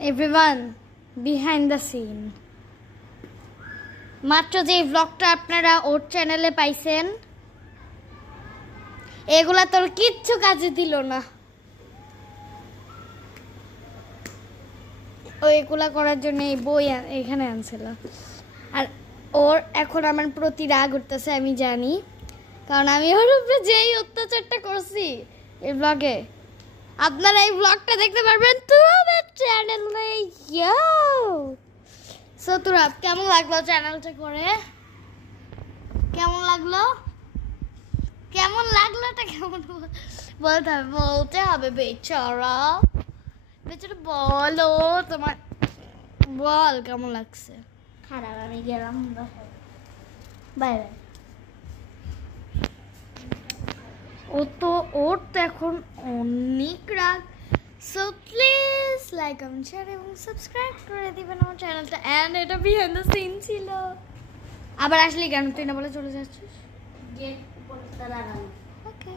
everyone behind the scene মাত্র যে ব্লগটা আপনারা ওর চ্যানেলে পাইছেন এগুলা তোর কিচ্ছু কাজে দিল না ওইগুলা করার জন্য এই বই এখানে আনছিল আর ওর এখন আমার প্রতি রাগ উঠতেছে আমি জানি কারণ আমি ওর উপরে যেই অত্যাচারটা করছি এই ব্লগে আপনারা এই ব্লগটা দেখতে পারবেন তুরাবের চ্যানেলে ইয়ো সো তুরাব কেমন লাগলো চ্যানেলটা করে কেমন লাগলো এটা কেমন বলতে হবে বেচারা বলো তোমার বল কেমন লাগছে খারাপ আমি গেলাম বাই বাই ওর তো এখন অনেক রাগ so please like comment share এবং সাবস্ক্রাইব করে দিবেন আমার চ্যানেলটা এন্ড এটা বিহাইন্ড দ্য সিন ছিল আবার আসলে কেন তুই না বলে চলে যাচ্ছিস গেট উপরে লাগানো ওকে